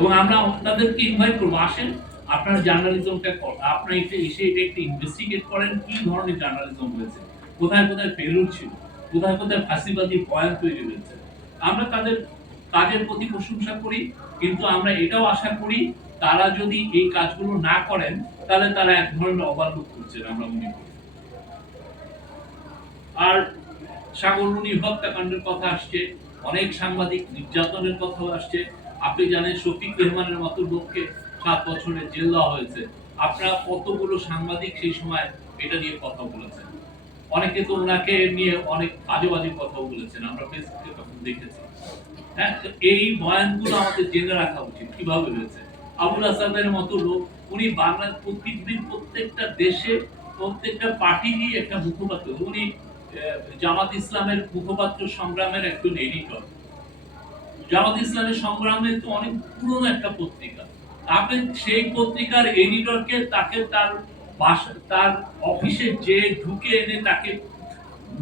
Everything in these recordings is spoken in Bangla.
এবং আমরা তাদেরকে ইনভাইট করবো, আসেন আপনার জার্নালিজমটা আপনার এসে এটা একটু ইনভেস্টিগেট করেন, কি ধরনের জার্নালিজম হয়েছে, কোথায় কোথায় ফেলুর ছিল, কোথায় কোথায় ফাঁসিবাদী বয়ান তৈরি হয়েছে। আমরা তাদের কাজের প্রতি প্রশংসা করি, কিন্তু আমরা এটাও আশা করি তারা যদি এই কাজগুলো না করেন তাহলে তারা এক ধরনের অবাল্য করছেন আমরা মনে করি। আর সাগররুনি হত্যাকাণ্ডের কথা আসছে, অনেক সাংবাদিক নির্যাতনের কথা আসছে। আপনি জানেন শফিক রেহমানের মতো লোককে 7 বছরের জেল দেওয়া হয়েছে। আপনারা কতগুলো সাংবাদিক সেই সময় এটা নিয়ে কথা বলেছেন, অনেকে তো ওনাকে নিয়ে অনেক বাজে বাজে কথাও বলেছেন, আমরা ফেসবুকে তখন দেখেছি। হ্যাঁ, এই বয়ানগুলো আমাদের জেনে রাখা উচিত কিভাবে হয়েছে। আবুল হাসানের মতো লোক, উনি বাংলার পৃথিবীর প্রত্যেকটা দেশে প্রত্যেকটা পার্টিরই একটা মুখপাত্র। উনি জামাত ইসলামের মুখপাত্র সংগ্রামের একজন এডিটর। জামাত ইসলামের সংগ্রামে তো অনেক পুরনো একটা পত্রিকা। আপনি সেই পত্রিকার এডিটরকে তাকে তার অফিসে যে ঢুকে এনে তাকে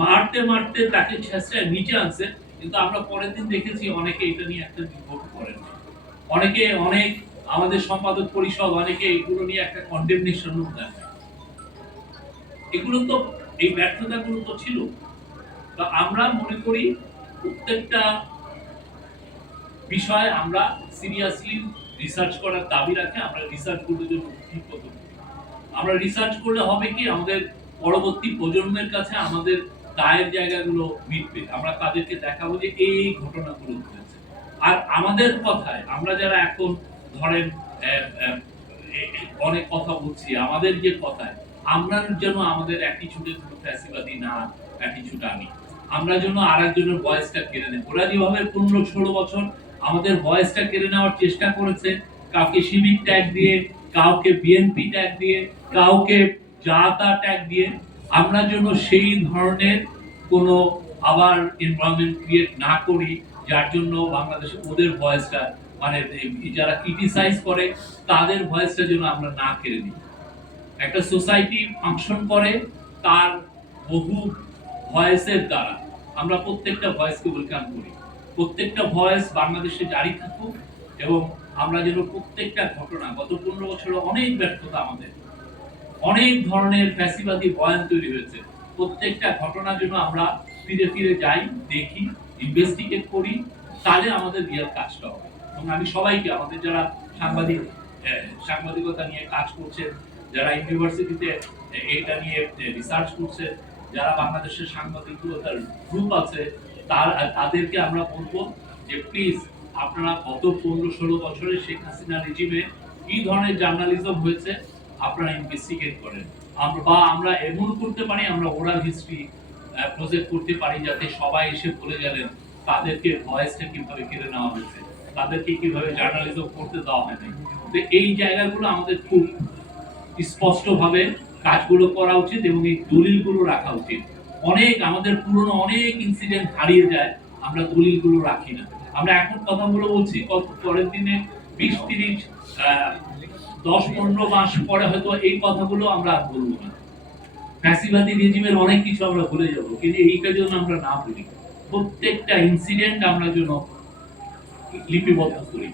মারতে মারতে তাকে ছেঁচড়ে নিচে আনছে, কিন্তু আমরা পরের দিন দেখেছি অনেকে এটা নিয়ে একটা রিপোর্ট করেন, অনেকে অনেক আমাদের সম্পাদক পরিষদ অনেকে এগুলো নিয়ে একটা কন্ডেমনেশন দেন। এগুলো তো এই ব্যর্থতাগুলো তো ছিল। তো আমরা মনে করি প্রত্যেকটা বিষয়ে আমরা সিরিয়াসলি রিসার্চ করার দাবি রাখি। আমরা রিসার্চ করলে জন্য আমরা রিসার্চ করলে হবে কি, আমাদের পরবর্তী প্রজন্মের কাছে আমাদের দায়ের জায়গাগুলো মিটবে, আমরা তাদেরকে দেখাবো যে এই ঘটনাগুলো ঘটেছে। আর আমাদের কথায় আমরা যারা এখন ধরেন অনেক কথা বলছি, আমাদের যে কথায় আমরা যেন আমাদের অ্যাটিটিউডের কোনো ফ্যাসিবাদী না অ্যাটিটিউড আনি, আমরা যেন আরেকজনের ভয়েসটা কেড়ে নেই। ওরা যেভাবে 15-16 বছর আমাদের ভয়েসটা কেড়ে নেওয়ার চেষ্টা করেছে, কাউকে সিভিক ট্যাগ দিয়ে, কাউকে বিএনপি ট্যাগ দিয়ে, কাউকে যা তা ট্যাগ দিয়ে, আমরা যেন সেই ধরনের কোনো আবার এনভায়রনমেন্ট ক্রিয়েট না করি যার জন্য বাংলাদেশে ওদের ভয়েসটা মানে যারা ক্রিটিসাইজ করে তাদের ভয়েসটা যেন আমরা না কেড়ে নিই। একটা সোসাইটি ফাংশন করে তার বহু ভয়েসের দ্বারা, আমরা প্রত্যেকটা ভয়েসকে ওয়েলকাম করি, প্রত্যেকটা ভয়েস বাংলাদেশে জারি থাকুক, এবং আমরা যেন প্রত্যেকটা ঘটনা, গত 15 বছরে অনেক ব্যর্থতা আমাদের, অনেক ধরনের ফ্যাসিবাদী বয়ান তৈরি হয়েছে, প্রত্যেকটা ঘটনার জন্য আমরা ফিরে ফিরে যাই, দেখি, ইনভেস্টিগেট করি, তাহলে আমাদের রিয়াল কাজটা হবে। এবং আমি সবাইকে, আমাদের যারা সাংবাদিক সাংবাদিকতা নিয়ে কাজ করছে, যারা ইউনিভার্সিটিতে এটা নিয়ে রিসার্চ করছে, যারা বাংলাদেশের সাংবাদিকতার গ্রুপ আছে, তাদেরকে আমরা বলবো যে প্লিজ আপনারা গত 15-16 বছরে শেখ হাসিনা রেজিমে কি ধরনের জার্নালিজম হয়েছে আপনারা ইনভেস্টিগেট করেন। আমরা এমন করতে পারি, আমরা ওরাল হিস্ট্রি প্রজেক্ট করতে পারি যাতে সবাই এসে বলে গেলেন তাদেরকে ভয়েসটা কিভাবে কেড়ে নেওয়া হয়েছে, তাদেরকে কিভাবে জার্নালিজম করতে দেওয়া হয়নি। তো এই জায়গাগুলো আমাদের খুব স্পষ্টভাবে কাজগুলো করা উচিত এবং এই দলিলগুলো রাখা উচিত। অনেক আমাদের পুরনো অনেক ইনসিডেন্ট হারিয়ে যায়, আমরা দলিলগুলো রাখি না। আমরা এখন কথাগুলো বলছি, পরের দিনে 20-30 10-15 মাস পরে হয়তো এই কথাগুলো আমরা আর বলবো না। ফ্যাসিবাদী রেজিমের অনেক কিছু আমরা ভুলে যাব, কিন্তু এইটা যেন আমরা না ভুলি, প্রত্যেকটা ইনসিডেন্ট আমরা যেন লিপিবদ্ধ করি।